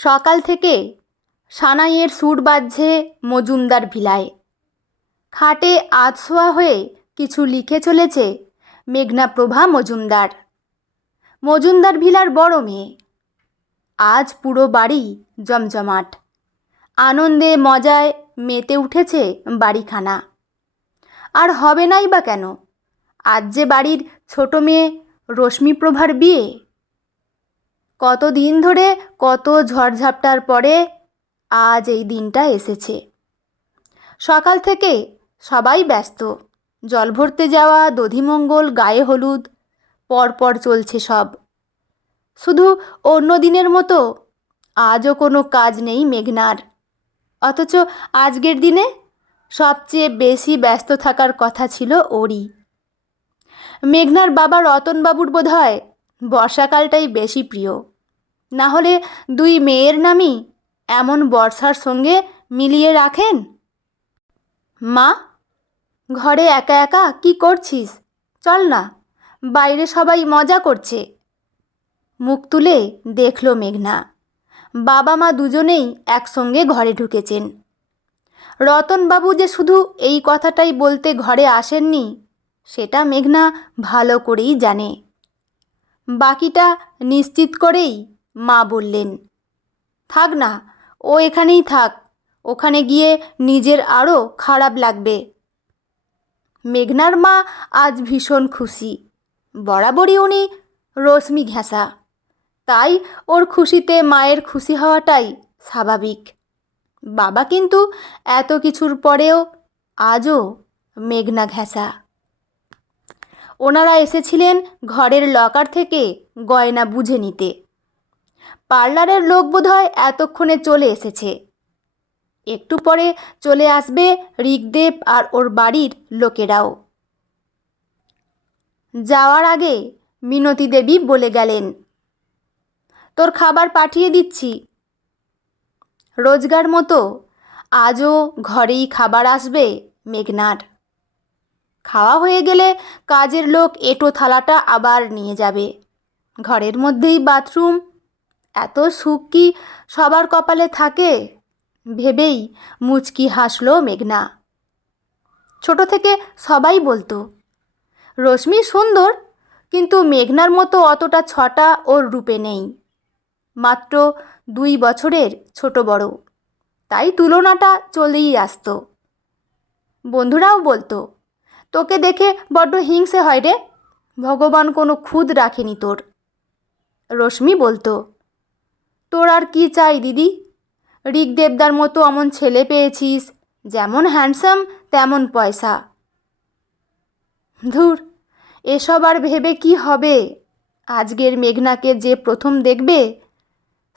সকাল থেকে সানাইয়ের সুর বাজছে মজুমদার ভিলায়। খাটে আধশোয়া হয়ে কিছু লিখে চলেছে মেঘনাপ্রভা মজুমদার। মজুমদার ভিলার বড় মেয়ে। আজ পুরো বাড়ি জমজমাট। আনন্দে মজায় মেতে উঠেছে বাড়িখানা। আর হবে নাই বা কেন? আজ যে বাড়ির ছোট মেয়ে রশ্মিপ্রভার বিয়ে। কতদিন ধরে কত ঝড়ঝাপটার পরে আজ এই দিনটা এসেছে। সকাল থেকে সবাই ব্যস্ত। জল ভরতে যাওয়া, দধিমঙ্গল, গায়ে হলুদ পরপর চলছে সব। শুধু অন্য দিনের মতো আজও কোনো কাজ নেই মেঘনার। অথচ আজকের দিনে সবচেয়ে বেশি ব্যস্ত থাকার কথা ছিল ওরই। মেঘনার বাবা রতনবাবুর বোধহয় বর্ষাকালটাই বেশি প্রিয়। না হলে দুই মেয়ের নামই এমন বর্ষার সঙ্গে মিলিয়ে রাখেন। মা, ঘরে একা একা কি করছিস? চল না, বাইরে সবাই মজা করছে। মুখ তুলে দেখল মেঘনা। বাবা মা দুজনেই একসঙ্গে ঘরে ঢুকেছেন। রতনবাবু যে শুধু এই কথাটাই বলতে ঘরে আসেননি সেটা মেঘনা ভালো করেই জানে। বাকিটা নিশ্চিত করেই মা বললেন, থাক না, ও এখানেই থাক, ওখানে গিয়ে নিজের আরও খারাপ লাগবে। মেঘনার মা আজ ভীষণ খুশি। বরাবরই উনি রশ্মি ঘেঁষা, তাই ওর খুশিতে মায়ের খুশি হওয়াটাই স্বাভাবিক। বাবা কিন্তু এত কিছুর পরেও আজও মেঘনা ঘেঁষা। ওনারা এসেছিলেন ঘরের লকার থেকে গয়না বুঝে নিতে। পার্লারের লোক বোধহয় এতক্ষণে চলে এসেছে। একটু পরে চলে আসবে ঋগদেব আর ওর বাড়ির লোকেরাও। যাওয়ার আগে মিনতি দেবী বলে গেলেন, তোর খাবার পাঠিয়ে দিচ্ছি। রোজগার মতো আজও ঘরেই খাবার আসবে মেঘনার। খাওয়া হয়ে গেলে কাজের লোক এঁটো থালাটা আবার নিয়ে যাবে। ঘরের মধ্যেই বাথরুম। এত সুখ কি সবার কপালে থাকে? ভেবেই মুচকি হাসল মেঘনা। ছোট থেকে সবাই বলতো রশ্মি সুন্দর, কিন্তু মেঘনার মতো অতটা ছটা ওর রূপে নেই। মাত্র 2 বছরের ছোট বড়, তাই তুলনাটা চলেই আসতো। বন্ধুরাও বলতো, তোকে দেখে বড্ড হিংসে হয় রে, ভগবান কোনো খুদ রাখেনি তোর। রশ্মি বলতো, তোর আর কি চাই দিদি? ঋগদেবদার মতো অমন ছেলে পেয়েছিস, যেমন হ্যান্ডসাম তেমন পয়সা। ধুর, এসব আর ভেবে কি হবে? আজকের মেঘনাকে যে প্রথম দেখবে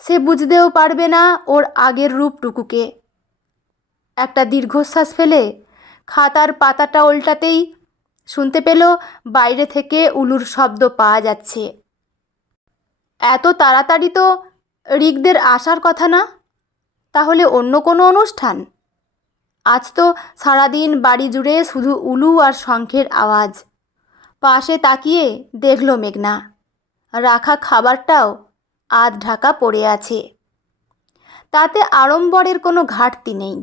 সে বুঝতেও পারবে না ওর আগের রূপটুকুকে। একটা দীর্ঘশ্বাস ফেলে খাতার পাতাটা উল্টাতেই শুনতে পেল বাইরে থেকে উলুর শব্দ পাওয়া যাচ্ছে। এত তাড়াতাড়ি তো ঋগদের আসার কথা না, তাহলে অন্য কোনো অনুষ্ঠান? আজ তো সারাদিন বাড়ি জুড়ে শুধু উলু আর শঙ্খের আওয়াজ। পাশে তাকিয়ে দেখল মেঘনা রাখা খাবারটাও আধ ঢাকা পড়ে আছে। তাতে আড়ম্বরের কোনো ঘাটতি নেই।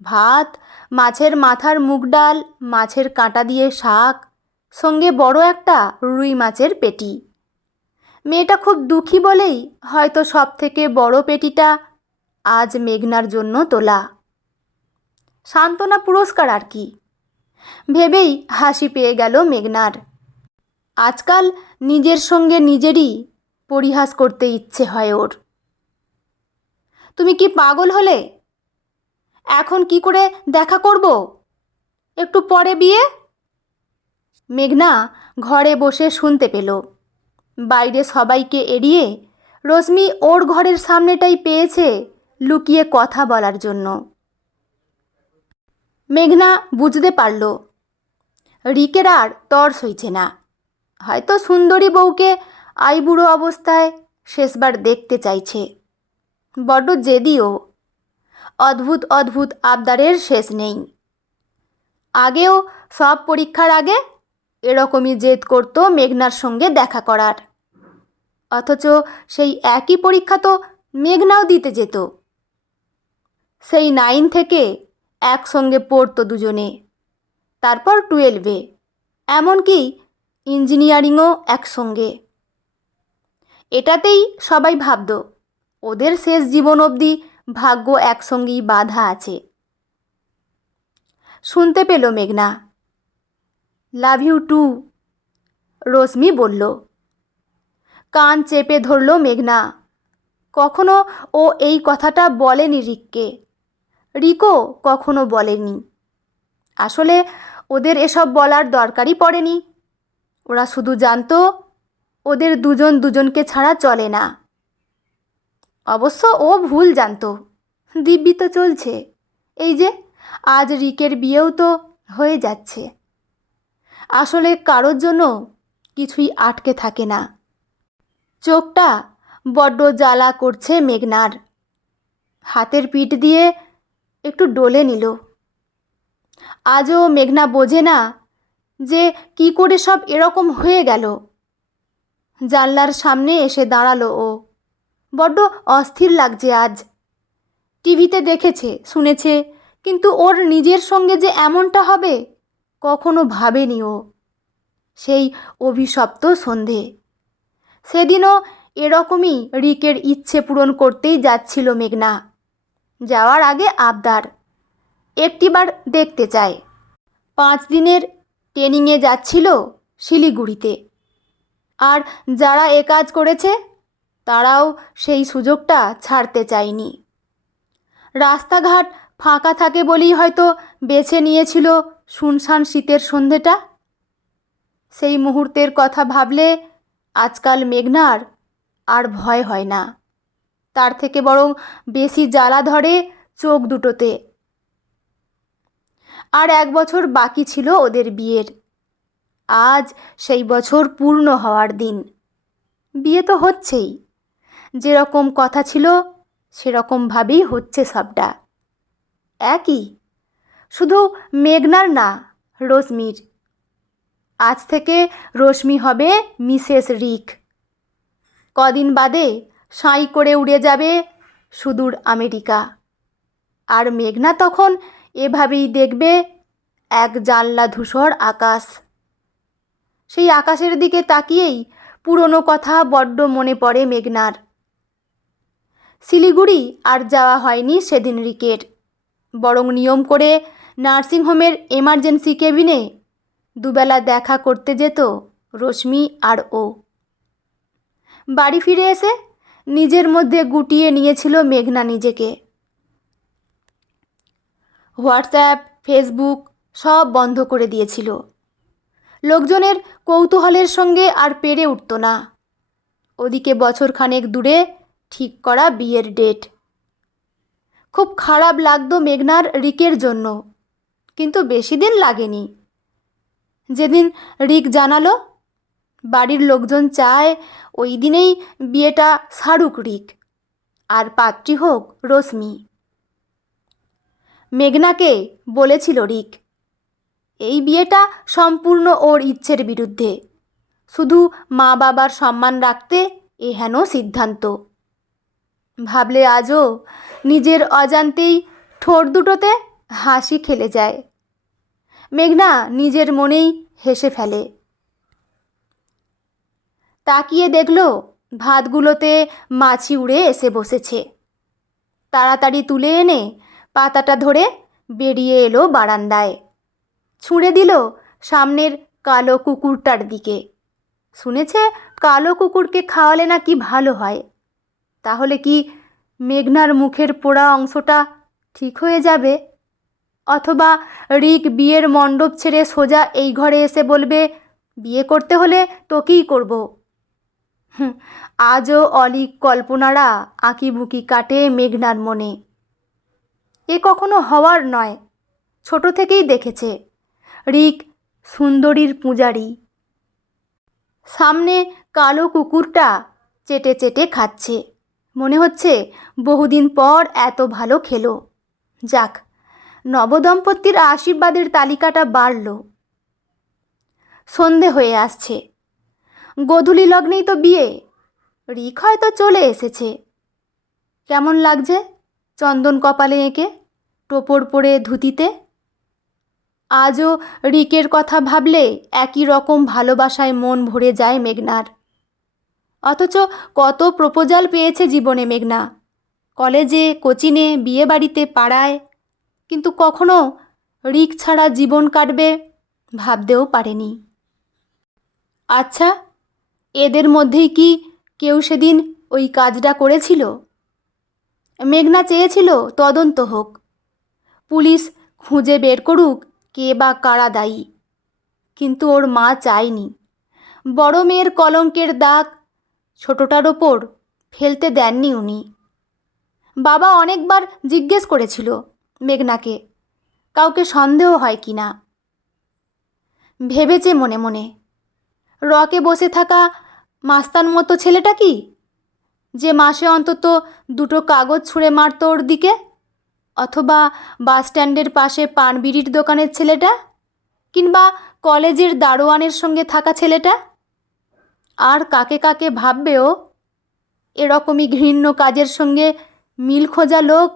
ভাত, মাছের মাথার মুগ ডাল, মাছের কাঁটা দিয়ে শাক, সঙ্গে বড় একটা রুই মাছের পেটি। মেয়েটা খুব দুঃখী বলেই হয়তো সব থেকে বড় পেটিটা আজ মেঘনার জন্য তোলা। সান্ত্বনা পুরস্কার আর কি, ভেবেই হাসি পেয়ে গেল মেঘনার। আজকাল নিজের সঙ্গে নিজেরই পরিহাস করতে ইচ্ছে হয় ওর। তুমি কি পাগল হলে? এখন কি করে দেখা করব? একটু পরে বিয়ে? মেঘনা ঘরে বসে শুনতে পেল। বাইরে সবাইকে এড়িয়ে রশ্মি ওর ঘরের সামনেটাই পেয়েছে লুকিয়ে কথা বলার জন্য। মেঘনা বুঝতে পারল রিকের আর তর সইছে না। হয়তো সুন্দরী বউকে আইবুড়ো অবস্থায় শেষবার দেখতে চাইছে। বড্ড জেদিও। অদ্ভুত অদ্ভুত আবদারের শেষ নেই। আগেও সব পরীক্ষার আগে এরকমই জেদ করতো মেঘনার সঙ্গে দেখা করার। অথচ সেই একই পরীক্ষা তো মেঘনাও দিতে যেত। সেই 9 থেকে একসঙ্গে পড়তো দুজনে, তারপর 12-এ, এমনকি ইঞ্জিনিয়ারিংও একসঙ্গে। এটাতেই সবাই ভাবত ওদের শেষ জীবন অবধি ভাগ্য একসঙ্গেই বাঁধা আছে। শুনতে পেল মেঘনা, লাভ ইউ টু, রশ্মি বলল। কান চেপে ধরল মেঘনা। কখনো ও এই কথাটা বলেনি রিককে, রিকও কখনো বলেনি। আসলে ওদের এসব বলার দরকারই পড়েনি। ওরা শুধু জানতো ওদের দুজন দুজনকে ছাড়া চলে না। অবশ্য ও ভুল জানতো, দিব্যি তো চলছে। এই যে আজ রিকের বিয়েও তো হয়ে যাচ্ছে। আসলে কারোর জন্য কিছুই আটকে থাকে না। চোখটা বড্ড জ্বালা করছে মেঘনার। হাতের পিঠ দিয়ে একটু ডলে নিল। আজও মেঘনা বোঝে না যে কি করে সব এরকম হয়ে গেল। জানলার সামনে এসে দাঁড়ালো ও। বড্ড অস্থির লাগছে আজ। টিভিতে দেখেছে, শুনেছে, কিন্তু ওর নিজের সঙ্গে যে এমনটা হবে কখনো ভাবেনি ও। সেই অভিশপ্ত সন্ধে, সেদিনও এরকমই রিকের ইচ্ছে পূরণ করতেই যাচ্ছিল মেঘনা। যাওয়ার আগে আবদার, একটিবার দেখতে চায়। 5 দিনের ট্রেনিংয়ে যাচ্ছিল শিলিগুড়িতে। আর যারা এ কাজ করেছে তারাও সেই সুযোগটা ছাড়তে চায়নি। রাস্তাঘাট ফাঁকা থাকে বলেই হয়তো বেছে নিয়েছিল শুনশান শীতের সন্ধেটা। সেই মুহূর্তের কথা ভাবলে আজকাল মেঘনার আর ভয় হয় না। তার থেকে বরং বেশি জ্বালা ধরে চোখ দুটোতে। আর 1 বছর বাকি ছিল ওদের বিয়ের। আজ সেই বছর পূর্ণ হওয়ার দিন। বিয়ে তো হচ্ছেই, যেরকম কথা ছিল সেরকমভাবেই হচ্ছে সবটা। একই, শুধু মেঘনার না, রশ্মির। আজ থেকে রশ্মি হবে মিসেস রিক। কদিন বাদে সাঁই করে উড়ে যাবে সুদূর আমেরিকা। আর মেঘনা তখন এভাবেই দেখবে এক জানলা ধূসর আকাশ। সেই আকাশের দিকে তাকিয়েই পুরনো কথা বড্ড মনে পড়ে মেঘনার। শিলিগুড়ি আর যাওয়া হয়নি সেদিন রিকের। বরং নিয়ম করে নার্সিংহোমের এমার্জেন্সি কেবিনে দুবেলা দেখা করতে যেত রশ্মি আর ও। বাড়ি ফিরে এসে নিজের মধ্যে গুটিয়ে নিয়েছিল মেঘনা নিজেকে। হোয়াটসঅ্যাপ, ফেসবুক সব বন্ধ করে দিয়েছিল। লোকজনের কৌতূহলের সঙ্গে আর পেরে উঠত না। ওদিকে বছরখানেক দূরে ঠিক করা বিয়ের ডেট। খুব খারাপ লাগতো মেঘনার রিকের জন্য, কিন্তু বেশি দিন লাগেনি। যেদিন রিক জানালো বাড়ির লোকজন চায় ওই দিনেই বিয়েটা সারুক রিক, আর পাত্রী হোক রশ্মি। মেঘনাকে বলেছিল রিক, এই বিয়েটা সম্পূর্ণ ওর ইচ্ছের বিরুদ্ধে। শুধু মা বাবার সম্মান রাখতে এহেন সিদ্ধান্ত। ভাবলে আজও নিজের অজান্তেই ঠোঁট দুটোতে হাসি খেলে যায়। মেঘনা নিজের মনেই হেসে ফেলে। তাকিয়ে দেখল ভাতগুলোতে মাছি উড়ে এসে বসেছে। তাড়াতাড়ি তুলে এনে পাতাটা ধরে বেরিয়ে এলো বারান্দায়। ছুঁড়ে দিল সামনের কালো কুকুরটার দিকে। শুনেছে কালো কুকুরকে খাওয়ালে নাকি ভালো হয়। তাহলে কি মেঘনার মুখের পোড়া অংশটা ঠিক হয়ে যাবে? অথবা রিক বিয়ের মণ্ডপ ছেড়ে সোজা এই ঘরে এসে বলবে, বিয়ে করতে হলে তোকেই করব। আজও অলীক কল্পনারা আঁকিবুকি কাটে মেঘনার মনে। এ কখনো হওয়ার নয়। ছোট থেকেই দেখেছে রিক সুন্দরীর পূজারী। সামনে কালো কুকুরটা চেটে চেটে খাচ্ছে। মনে হচ্ছে বহুদিন পর এত ভালো খেলো। যাক, নবদম্পতির আশীর্বাদের তালিকাটা বাড়ল। সন্ধে হয়ে আসছে। গোধূলি লগ্নেই তো বিয়ে। রিক হয়তো চলে এসেছে। কেমন লাগছে চন্দন কপালে এঁকে, টোপর পরে ধুতিতে? আজও রিকের কথা ভাবলে একই রকম ভালোবাসায় মন ভরে যায় মেঘনার। অথচ কত প্রপোজাল পেয়েছে জীবনে মেঘনা, কলেজে, কোচিনে, বিয়েবাড়িতে, পাড়ায়, কিন্তু কখনো রিক ছাড়া জীবন কাটবে ভাবতেও পারেনি। আচ্ছা, এদের মধ্যেই কি কেউ সেদিন ওই কাজটা করেছিল? মেঘনা চেয়েছিল তদন্ত হোক, পুলিশ খুঁজে বের করুক কে বা কারা দায়ী, কিন্তু ওর মা চায়নি। বড় মেয়ের কলঙ্কের দাগ ছোটটার ওপর ফেলতে দেননি উনি। বাবা অনেকবার জিজ্ঞেস করেছিল মেঘনাকে কাউকে সন্দেহ হয় কি না। ভেবেছে মনে মনে, রকে বসে থাকা মাস্তান মতো ছেলেটা কি, যে মাসে অন্তত দুটো কাগজ ছুঁড়ে মারত ওর দিকে? অথবা বাস স্ট্যান্ডের পাশে পান বিড়ির দোকানের ছেলেটা, কিংবা কলেজের দারোয়ানের সঙ্গে থাকা ছেলেটা? আর কাকে কাকে ভাববেও? এরকমই ঘৃণ্য কাজের সঙ্গে মিল খোঁজা লোক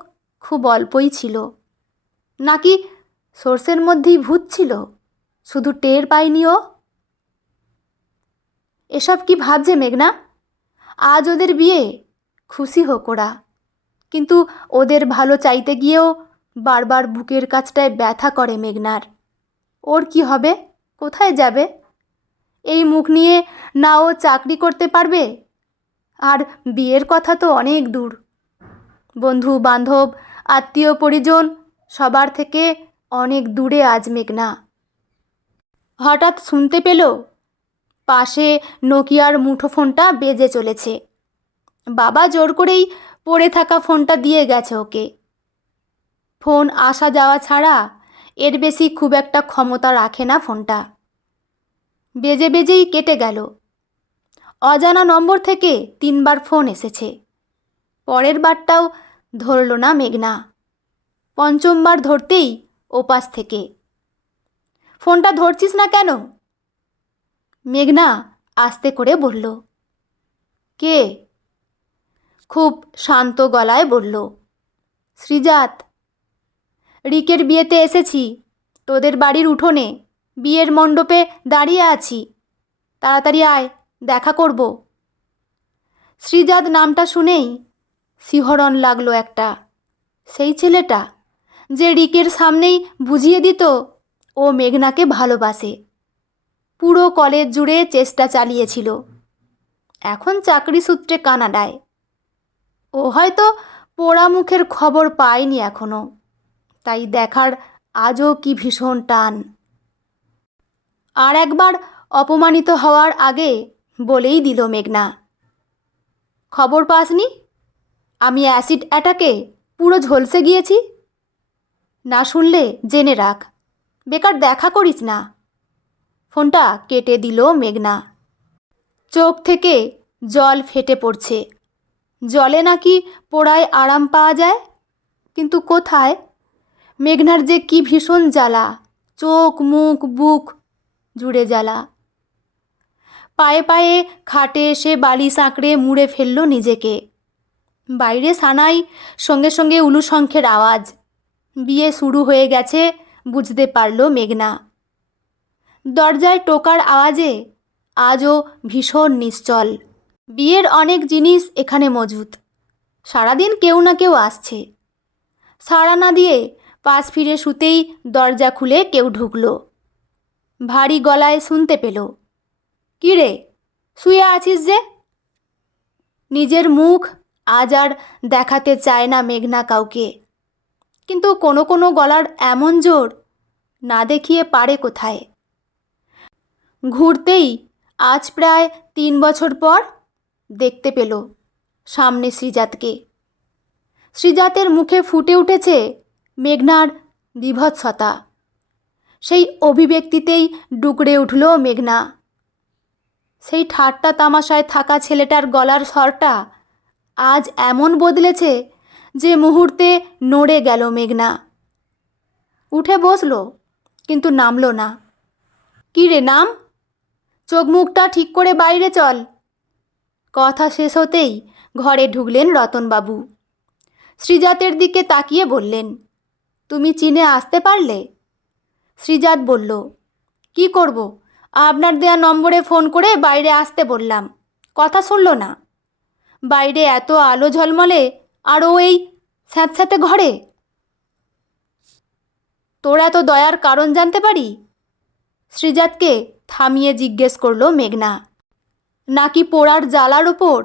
খুব অল্পই ছিল। নাকি সোর্সের মধ্যেই ভূত ছিল, শুধু টের পায়নি ও? এসব কি ভাবছে মেঘনা? আজ ওদের বিয়ে, খুশি হোক ওরা, কিন্তু ওদের ভালো চাইতে গিয়েও বারবার বুকের কাছটায় ব্যথা করে মেঘনার। ওর কি হবে, কোথায় যাবে? এই মুখ নিয়ে না ও চাকরি করতে পারবে, আর বিয়ের কথা তো অনেক দূর। বন্ধু বান্ধব, আত্মীয় পরিজন, সবার থেকে অনেক দূরে আজ মেঘনা। হঠাৎ শুনতে পেল পাশে নোকিয়ার মুঠোফোনটা বেজে চলেছে। বাবা জোর করেই পড়ে থাকা ফোনটা দিয়ে গেছে ওকে। ফোন আসা যাওয়া ছাড়া এর বেশি খুব একটা ক্ষমতা রাখে না ফোনটা। বেজে বেজেই কেটে গেল। অজানা নম্বর থেকে 3বার ফোন এসেছে। পরের বারটাও ধরল না মেঘনা। 5ম বার ধরতেই ওপাশ থেকে, ফোনটা ধরছিস না কেন? মেঘনা আস্তে করে বলল। কে? খুব শান্ত গলায় বলল, শ্রীজাত। রিকের বিয়েতে এসেছি, তোদের বাড়ির উঠোনে বিয়ের মণ্ডপে দাঁড়িয়ে আছি, তাড়াতাড়ি আয়, দেখা করব। শ্রীজাত নামটা শুনেই শিহরণ লাগলো একটা। সেই ছেলেটা যে রিকের সামনেই বুঝিয়ে দিত ও মেঘনাকে ভালোবাসে, পুরো কলেজ জুড়ে চেষ্টা চালিয়েছিল, এখন চাকরি সূত্রে কানাডায়। ও হয়তো পোড়া মুখের খবর পায়নি এখনো, তাই দেখার আজও কি ভীষণ টান। আর একবার অপমানিত হওয়ার আগে বলেই দিল মেঘনা, খবর পাসনি? আমি অ্যাসিড অ্যাটাকে পুরো ঝলসে গিয়েছি। না শুনলে জেনে রাখ, বেকার দেখা করিস না। ফোনটা কেটে দিল মেঘনা। চোখ থেকে জল ফেটে পড়ছে। জলে নাকি পোড়ায় আরাম পাওয়া যায়, কিন্তু কোথায়? মেঘনার যে কি ভীষণ জ্বালা, চোখ মুখ বুক জুড়ে জ্বালা। পায়ে পায়ে খাটে এসে বালিশ আঁকড়ে মুড়ে ফেলল নিজেকে। বাইরে সানাই, সঙ্গে সঙ্গে উলুশঙ্খের আওয়াজ। বিয়ে শুরু হয়ে গেছে বুঝতে পারল মেঘনা। দরজায় টোকার আওয়াজে আজও ভীষণ নিশ্চল। বিয়ের অনেক জিনিস এখানে মজুত, সারাদিন কেউ না কেউ আসছে। সাড়া না দিয়ে পাশ ফিরে শুতেই দরজা খুলে কেউ ঢুকল। ভারী গলায় শুনতে পেল, কী রে, শুয়ে আছিস যে? নিজের মুখ আজ আর দেখাতে চায় না মেঘনা কাউকে, কিন্তু কোনো কোনো গলার এমন জোর, না দেখিয়ে পারে কোথায়। ঘুরতেই আজ প্রায় 3 বছর পর দেখতে পেল সামনে শ্রীজাতকে। শ্রীজাতের মুখে ফুটে উঠেছে মেঘনার বীভৎসতা। সেই অভিব্যক্তিতেই ডুকরে উঠল মেঘনা। সেই ঠাট্টা তামাশায় থাকা ছেলেটার গলার স্বরটা আজ এমন বদলেছে যে মুহূর্তে নড়ে গেল মেঘনা। উঠে বসল, কিন্তু নামল না। কী রে, নাম, চোখ মুখটা ঠিক করে বাইরে চল। কথা শেষ হতেই ঘরে ঢুকলেন রতনবাবু। শ্রীজাতের দিকে তাকিয়ে বললেন, তুমি চিনে আসতে পারলে? শ্রীজাত বলল, কি করব, আপনার দেয়া নম্বরে ফোন করে বাইরে আসতে বললাম, কথা শুনল না। বাইরে এত আলো ঝলমলে আর ও এই স্যাঁতস্যাঁতে ঘরে। তোর এত দয়ার কারণ জানতে পারি? শ্রীজাতকে থামিয়ে জিজ্ঞেস করলো মেঘনা। নাকি পোড়ার জ্বালার ওপর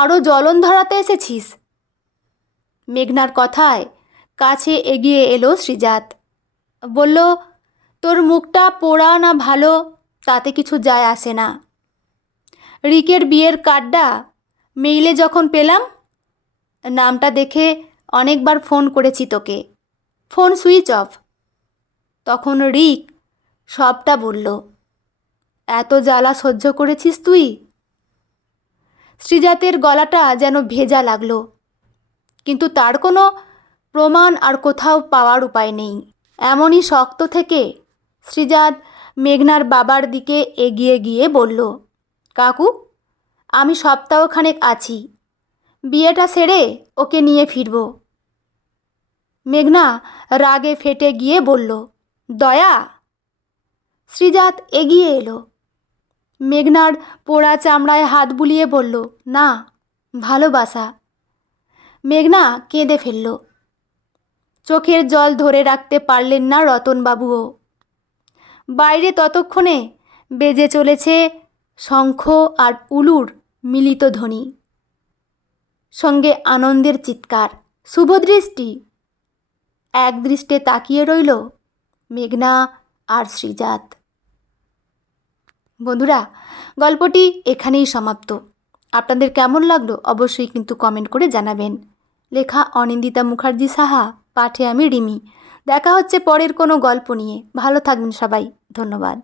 আরও জ্বলন ধরাতে এসেছিস? মেঘনার কথায় কাছে এগিয়ে এলো শ্রীজাত। বলল, তোর মুখটা পোড়া না ভালো তাতে কিছু যায় আসে না। রিকের বিয়ের কার্ডটা মেইলে যখন পেলাম, নামটা দেখে অনেকবার ফোন করেছি তোকে, ফোন সুইচ অফ। তখন রিক সবটা বলল। এত জ্বালা সহ্য করেছিস তুই? শ্রীজাতের গলাটা যেন ভেজা লাগলো, কিন্তু তার কোনো প্রমাণ আর কোথাও পাওয়ার উপায় নেই। এমনই শক্ত থেকে শ্রীজাত মেঘনার বাবার দিকে এগিয়ে গিয়ে বলল, কাকু, আমি সপ্তাহখানেক আছি, বিয়েটা সেরে ওকে নিয়ে ফিরব। মেঘনা রাগে ফেটে গিয়ে বলল, দয়া? শ্রীজাত এগিয়ে এলো, মেঘনার পোড়া চামড়ায় হাত বুলিয়ে বলল, না, ভালোবাসা। মেঘনা কেঁদে ফেলল। চোখের জল ধরে রাখতে পারলেন না রতনবাবুও। বাইরে ততক্ষণে বেজে চলেছে শঙ্খ আর উলুর মিলিত ধ্বনি, সঙ্গে আনন্দের চিৎকার। শুভদৃষ্টি। এক দৃষ্টে তাকিয়ে রইল মেঘনা আর শ্রীজাত। বন্ধুরা, গল্পটি এখানেই সমাপ্ত। আপনাদের কেমন লাগলো অবশ্যই কিন্তু কমেন্ট করে জানাবেন। লেখা অনিন্দিতা মুখার্জি সাহা, পাঠে আমি রিমি। দেখা হচ্ছে পরের কোনো গল্প নিয়ে। ভালো থাকবেন সবাই। ধন্যবাদ।